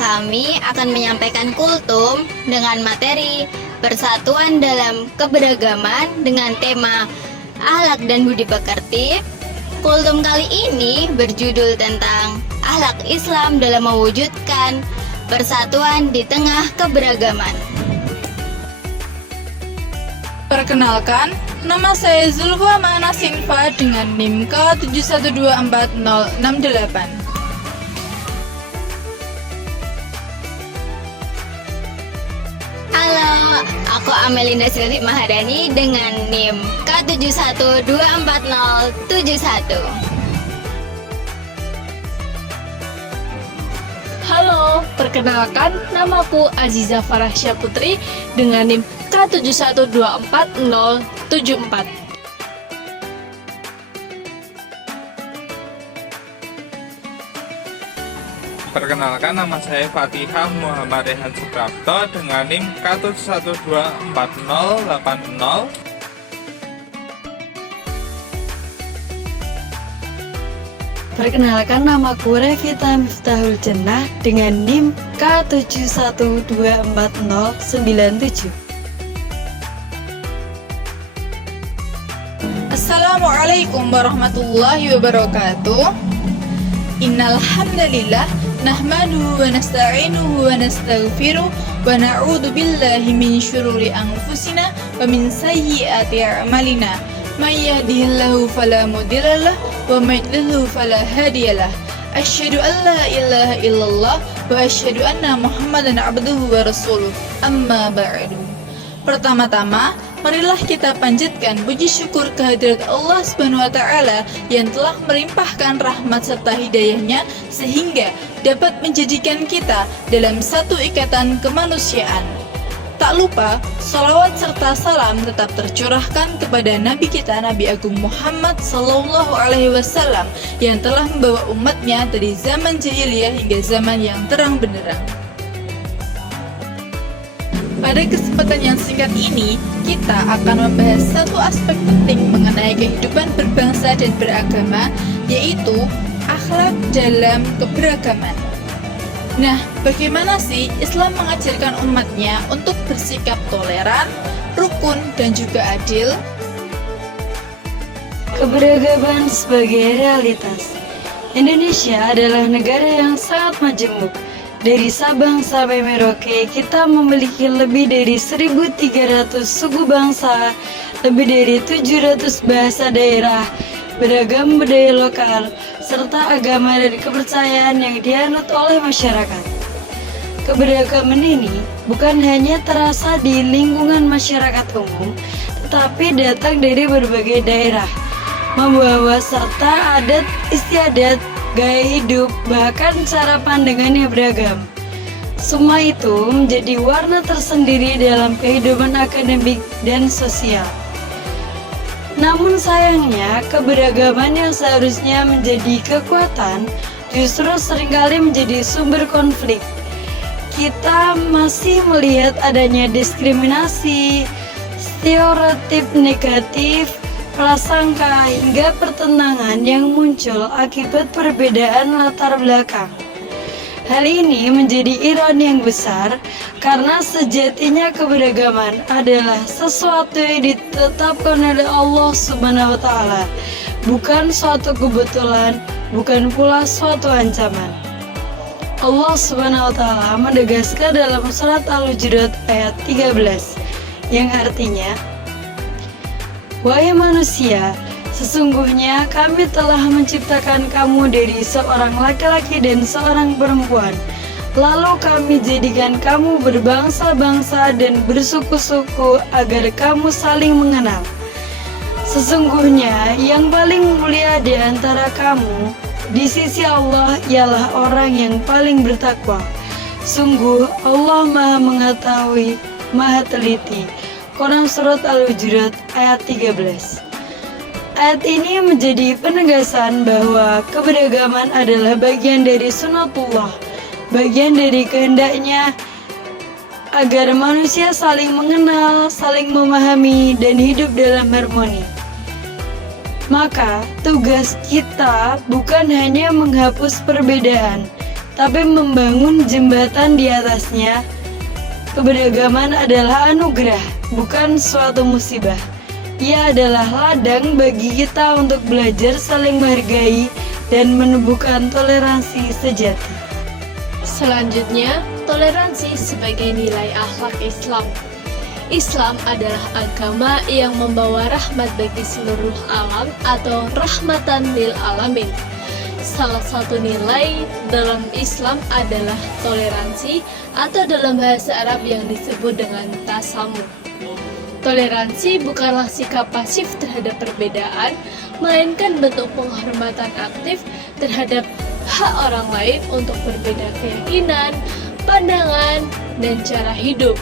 kami akan menyampaikan kultum dengan materi persatuan dalam keberagaman dengan tema akhlak dan budi pekerti. Kultum kali ini berjudul tentang akhlak Islam dalam mewujudkan persatuan di tengah keberagaman. Perkenalkan, nama saya Zulfa Ma'ana Sinfa dengan NIM K71240068. Halo, aku Amelinda Silvi Mahadani dengan NIM K71240071. Halo, perkenalkan namaku Aziza Farahsya Putri dengan NIM K71240074. Perkenalkan, nama saya Fatihah Muhammad Rehan Suprapto dengan NIM K71240080. Perkenalkan, namaku Revita Miftahul Jannah dengan NIM K71240097. Assalamualaikum warahmatullahi wabarakatuh. Innal hamdalillah nahmaduhu wa nasta'inuhu wa nastaghfiruh wa na'udzu billahi min syururi anfusina wa min sayyiati a'malina. May yahdihillahu fala mudhillalah wa may yudhlil fala hadiyalah. Asyhadu an la ilaha illallah wa asyhadu anna Muhammadan abduhu wa rasuluh. Amma ba'du. Pertama-tama, marilah kita panjatkan puji syukur kehadirat Allah Subhanahu wa taala yang telah melimpahkan rahmat serta hidayahnya sehingga dapat menjadikan kita dalam satu ikatan kemanusiaan. Tak lupa, salawat serta salam tetap tercurahkan kepada Nabi kita Nabi Agung Muhammad Sallallahu Alaihi Wasallam yang telah membawa umatnya dari zaman jahiliyah hingga zaman yang terang benderang. Pada kesempatan yang singkat ini, kita akan membahas satu aspek penting mengenai kehidupan berbangsa dan beragama, yaitu akhlak dalam keberagaman. Nah, bagaimana sih Islam mengajarkan umatnya untuk bersikap toleran, rukun, dan juga adil? Keberagaman sebagai realitas. Indonesia adalah negara yang sangat majemuk. Dari Sabang sampai Merauke, kita memiliki lebih dari 1.300 suku bangsa, lebih dari 700 bahasa daerah, beragam budaya lokal, serta agama dan kepercayaan yang dianut oleh masyarakat. Keberagaman ini bukan hanya terasa di lingkungan masyarakat umum, tetapi datang dari berbagai daerah, membawa serta adat istiadat, gaya hidup, bahkan cara pandangannya beragam. Semua itu menjadi warna tersendiri dalam kehidupan akademik dan sosial. Namun sayangnya, keberagaman yang seharusnya menjadi kekuatan justru seringkali menjadi sumber konflik. Kita masih melihat adanya diskriminasi, stereotip negatif, prasangka hingga pertentangan yang muncul akibat perbedaan latar belakang. Hal ini menjadi ironi yang besar karena sejatinya keberagaman adalah sesuatu yang ditetapkan oleh Allah Subhanahu wa taala, bukan suatu kebetulan, bukan pula suatu ancaman. Allah Subhanahu wa taala menegaskan dalam surat Al-Hujurat ayat 13 yang artinya, "Wahai manusia, sesungguhnya kami telah menciptakan kamu dari seorang laki-laki dan seorang perempuan. Lalu kami jadikan kamu berbangsa-bangsa dan bersuku-suku agar kamu saling mengenal. Sesungguhnya yang paling mulia di antara kamu di sisi Allah ialah orang yang paling bertakwa. Sungguh Allah Maha Mengetahui, Maha Teliti." Quran Surat Al-Hujurat ayat 13. Ayat ini menjadi penegasan bahwa keberagaman adalah bagian dari sunatullah, bagian dari kehendaknya agar manusia saling mengenal, saling memahami, dan hidup dalam harmoni. Maka tugas kita bukan hanya menghapus perbedaan, tapi membangun jembatan di atasnya. Keberagaman adalah anugerah, bukan suatu musibah. Ia adalah ladang bagi kita untuk belajar saling menghargai dan menumbuhkan toleransi sejati. Selanjutnya, toleransi sebagai nilai akhlak Islam. Islam adalah agama yang membawa rahmat bagi seluruh alam atau rahmatan lil alamin. Salah satu nilai dalam Islam adalah toleransi atau dalam bahasa Arab yang disebut dengan tasamuh. Toleransi bukanlah sikap pasif terhadap perbedaan, melainkan bentuk penghormatan aktif terhadap hak orang lain untuk berbeda keyakinan, pandangan, dan cara hidup.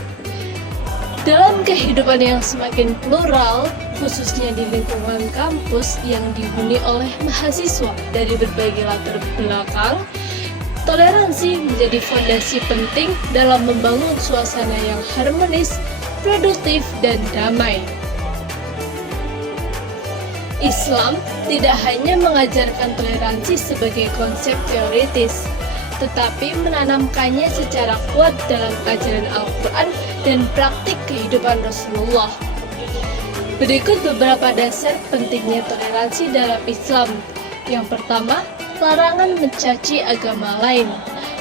Dalam kehidupan yang semakin plural, khususnya di lingkungan kampus yang dihuni oleh mahasiswa dari berbagai latar belakang, toleransi menjadi fondasi penting dalam membangun suasana yang harmonis, produktif, dan damai. Islam tidak hanya mengajarkan toleransi sebagai konsep teoritis, tetapi menanamkannya secara kuat dalam ajaran Al-Quran dan praktik kehidupan Rasulullah. Berikut beberapa dasar pentingnya toleransi dalam Islam. Yang pertama, larangan mencaci agama lain.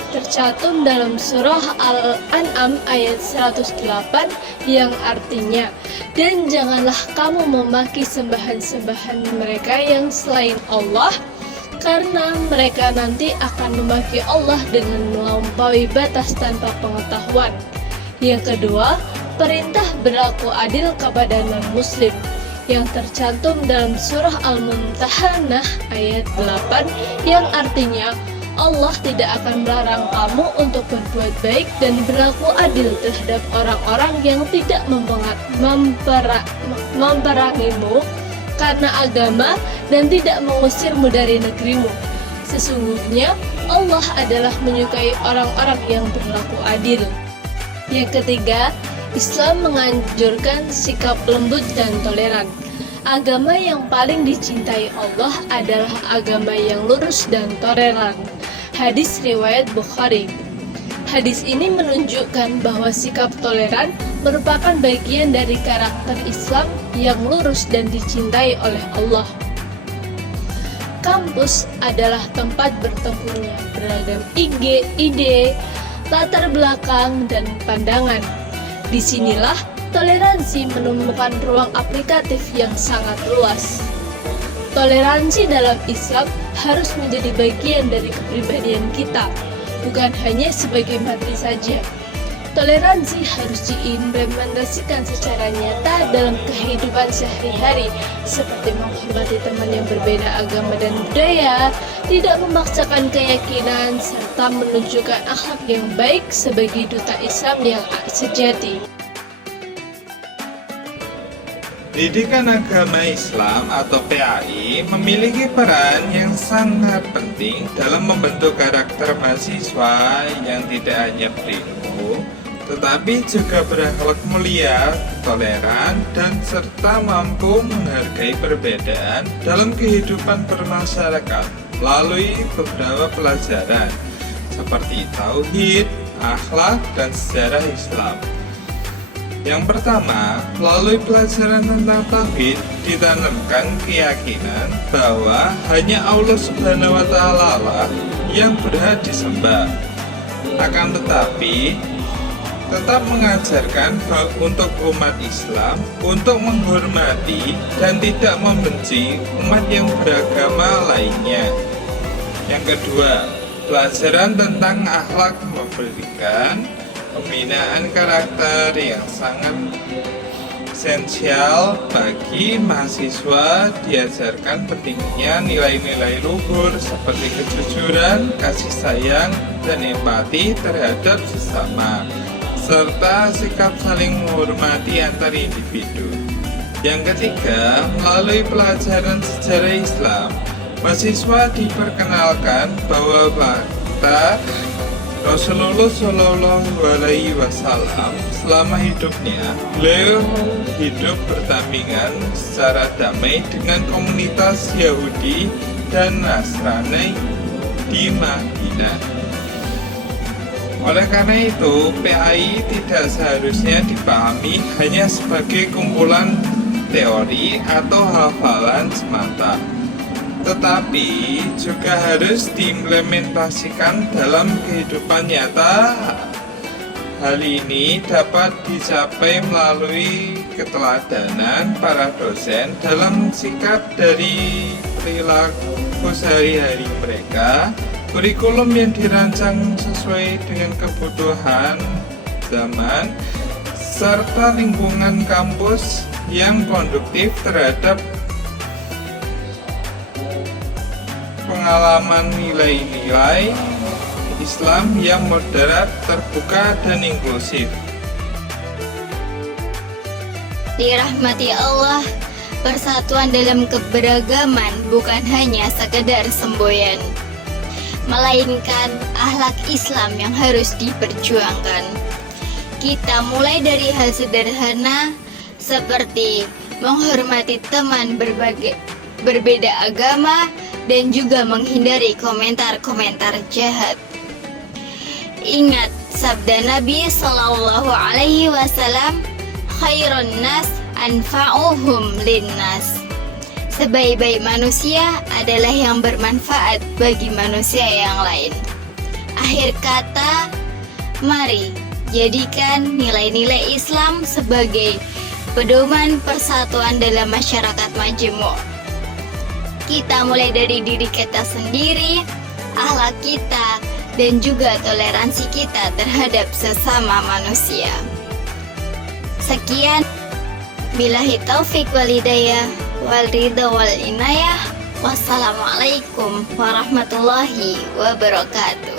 Tercantum dalam surah Al-An'am ayat 108 yang artinya, dan janganlah kamu memaki sembahan-sembahan mereka yang selain Allah, karena mereka nanti akan memaki Allah dengan melampaui batas tanpa pengetahuan. Yang kedua, perintah berlaku adil kepada non-muslim yang tercantum dalam surah Al-Mumtahanah ayat 8 yang artinya Allah tidak akan melarang kamu untuk berbuat baik dan berlaku adil terhadap orang-orang yang tidak memperangimu karena agama dan tidak mengusirmu dari negerimu. Sesungguhnya Allah adalah menyukai orang-orang yang berlaku adil. Yang ketiga, Islam menganjurkan sikap lembut dan toleran. Agama yang paling dicintai Allah adalah agama yang lurus dan toleran. Hadis riwayat Bukhari. Hadis ini menunjukkan bahwa sikap toleran merupakan bagian dari karakter Islam yang lurus dan dicintai oleh Allah. Kampus adalah tempat bertempunya beragam ide, latar belakang, dan pandangan. Disinilah toleransi menemukan ruang aplikatif yang sangat luas. Toleransi dalam Islam harus menjadi bagian dari kepribadian kita, bukan hanya sebagai materi saja. Toleransi harus diimplementasikan secara nyata dalam kehidupan sehari-hari, seperti menghormati teman yang berbeda agama dan budaya, tidak memaksakan keyakinan, serta menunjukkan akhlak yang baik sebagai duta Islam yang sejati. Pendidikan Agama Islam atau PAI memiliki peran yang sangat penting dalam membentuk karakter mahasiswa yang tidak hanya berilmu, tetapi juga berakhlak mulia, toleran, dan serta mampu menghargai perbedaan dalam kehidupan bermasyarakat melalui beberapa pelajaran seperti tauhid, akhlak, dan sejarah Islam. Yang pertama, melalui pelajaran tentang tauhid ditanamkan keyakinan bahwa hanya Allah Subhanahu wa Ta'ala lah yang berhak disembah. Akan tetapi, tetap mengajarkan untuk umat Islam untuk menghormati dan tidak membenci umat yang beragama lainnya. Yang kedua, pelajaran tentang akhlak memberikan pembinaan karakter yang sangat esensial bagi mahasiswa. Diajarkan pentingnya nilai-nilai luhur seperti kejujuran, kasih sayang, dan empati terhadap sesama, serta sikap saling menghormati antar individu. Yang ketiga, melalui pelajaran sejarah Islam, mahasiswa diperkenalkan bahwa fakta Rasulullah Shallallahu Alaihi Wasallam selama hidupnya, beliau hidup berdampingan secara damai dengan komunitas Yahudi dan Nasrani di Madinah. Oleh karena itu, PAI tidak seharusnya dipahami hanya sebagai kumpulan teori atau hafalan semata, tetapi juga harus diimplementasikan dalam kehidupan nyata. Hal ini dapat dicapai melalui keteladanan para dosen dalam sikap dari perilaku sehari-hari mereka, kurikulum yang dirancang sesuai dengan kebutuhan zaman, serta lingkungan kampus yang konduktif terhadap pengalaman nilai-nilai Islam yang moderat, terbuka, dan inklusif. Dirahmati Allah, persatuan dalam keberagaman bukan hanya sekedar semboyan, melainkan akhlak Islam yang harus diperjuangkan. Kita mulai dari hal sederhana seperti menghormati teman berbeda agama dan juga menghindari komentar-komentar jahat. Ingat sabda Nabi Sallallahu Alaihi Wasallam, khairun nas anfa'uhum linnas. Sebaik-baik manusia adalah yang bermanfaat bagi manusia yang lain. Akhir kata, mari jadikan nilai-nilai Islam sebagai pedoman persatuan dalam masyarakat majemuk. Kita mulai dari diri kita sendiri, akhlak kita, dan juga toleransi kita terhadap sesama manusia. Sekian, billahi taufik wal hidayah, wal ridha wal inayah. Wassalamualaikum warahmatullahi wabarakatuh.